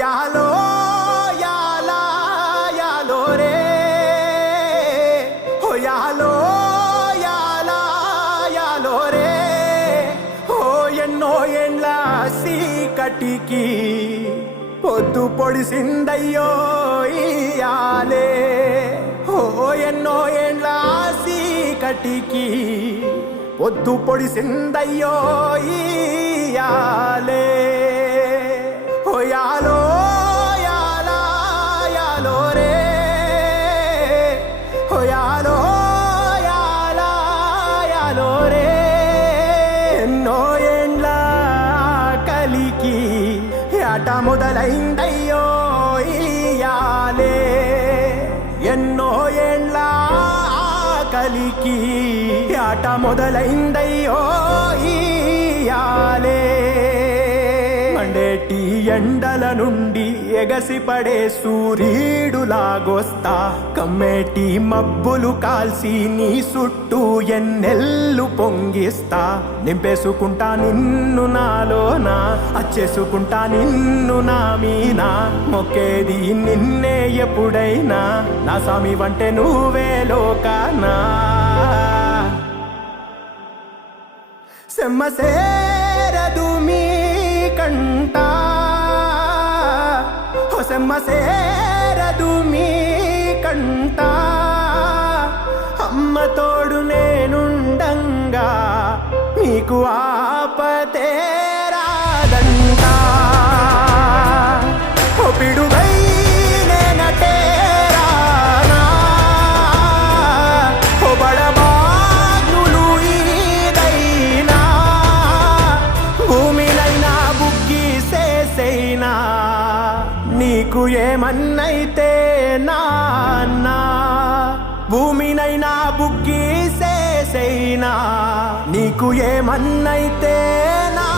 యాలో యాలా యాలో రే ఓ యాలో యాలా యాలో రే ఓ ఎన్నో ఏండ్ల సీకటికి పొద్దు పొడిసిందయ్యో ఇయాలే ఓ ఎన్నో ఏండ్ల సీకటికి పొద్దు పొడిసిందయ్యో ఇయాలే ఓ యాలో యాలా యాలో రే ఓ యాలో యాలా యాలో రే ఎన్నో ఏండ్ల కలికి ఆట మొదలైందయ్యో ఇయాలే ఎన్నో ఏండ్ల కలికి ఆట మొదలైందయ్యో ఇయాలే మండేటి ఎండల నుండి ఎగసిపడే సూర్యుడులాగొస్తా కమ్మేటి మబ్బులు కాల్సి నీ చుట్టూ ఎన్నెల్లు పొంగిస్తా నింపేసుకుంటా నిన్ను నాలోనా అచ్చేసుకుంటా నిన్ను నా మీనా మొక్కేది నిన్నే ఎప్పుడైనా నా స్వామి వంటే నువ్వే లోకానా సెమ్మసేరదు మీ కంట ఓ సెమ్మసేరదు మీ కంట అమ్మ తోడు నేనుండంగా మీకు ఆపతే రాదంట ఓ పిడుగై నేనటే రానా ఓ బడబాగ్నులు ఈదైనా భూమినైనా బుక్కి సేసైనా నీకు ఏమన్నైతే నాన్న భూమినైనా బుక్కి సేసైనా నీకు ఏమన్నైతే నా